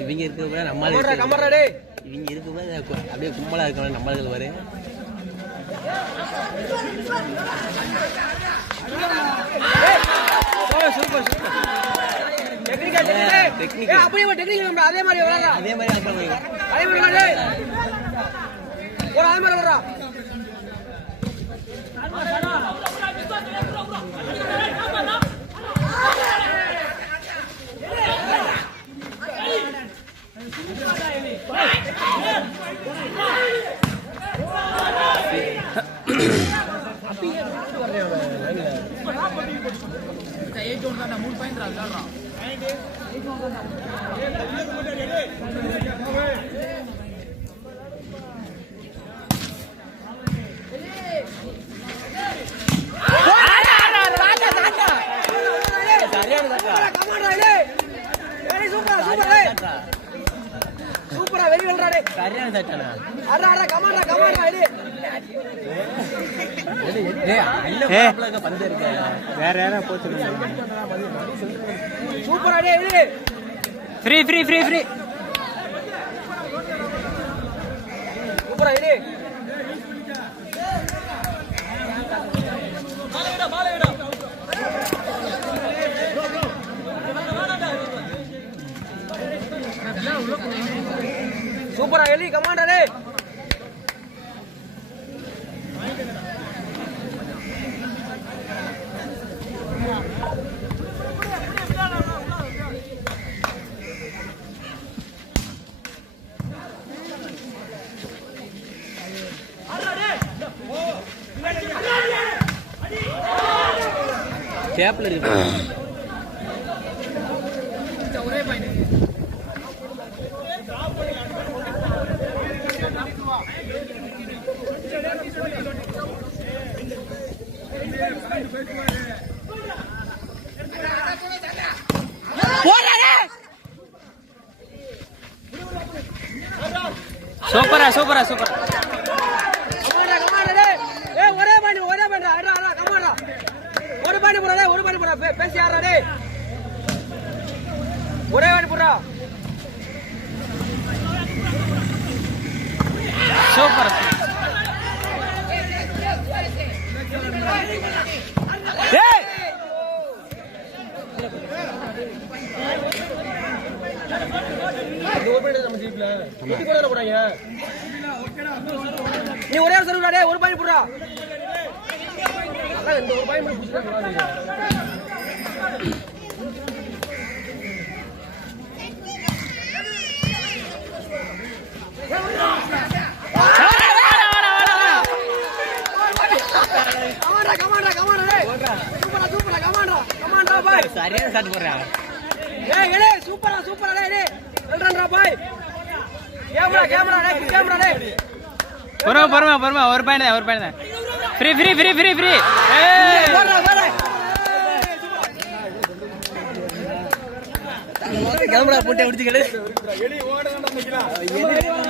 இவங்க இருக்க நம்மளால கமராடே இவங்க இருக்கும்போது அப்படியே கும்பலா இருக்காங்க நம்மளுக்கு வரு சூப்பர் சூப்பர் டெக்னிக் அப்படியே டெக்னிக் அதே மாதிரி வரலாம் அதே மாதிரி ஆடுறாங்க அதே மாதிரி வரடே ஒரு அதே மாதிரி வரடா சூப்பரா வெரி வெல்றாடே சரியான சட்டானா அடடா கமாண்டா கமாண்டா இது ஏய் அல்ல பந்து இருக்கு வேற யாரா போச்சு சூப்பரா டே இது ஃப்ரீ ஃப்ரீ ஃப்ரீ ஃப்ரீ சூப்பரா இது சூப்பரா எலி கமாண்டா டே கேப்ல இருக்கு ஒரே பாயிண்ட் சூப்பரா சூப்பரா சூப்பர் கமாண்டா கமாண்டா டே ஏய் ஒரே பாயிண்ட் அடடா கமாண்டா ஒரு பாயிண்ட் போடா பேசி யாரா டே ஒரே பாயிண்ட் போடா சூப்பர் டேய் நீ ஒரே சர்வ் டே ஒரு பாயிண்ட் போடுறா இந்த ஒரு பாயிண்ட் புடிச்சா கமாண்டா பாய் சரியான ஷாட் போடுறா ஏய் எலே சூப்பரா டேய் வெல்றா பாய் கேமரா டேய் பொறுமை ஒரு பாயிண்ட் தான் ஃப்ரீ ஏய் வர கேமரா போட்டு முடிச்சுக்கல எலி ஓடணும் நினைக்கிறேன்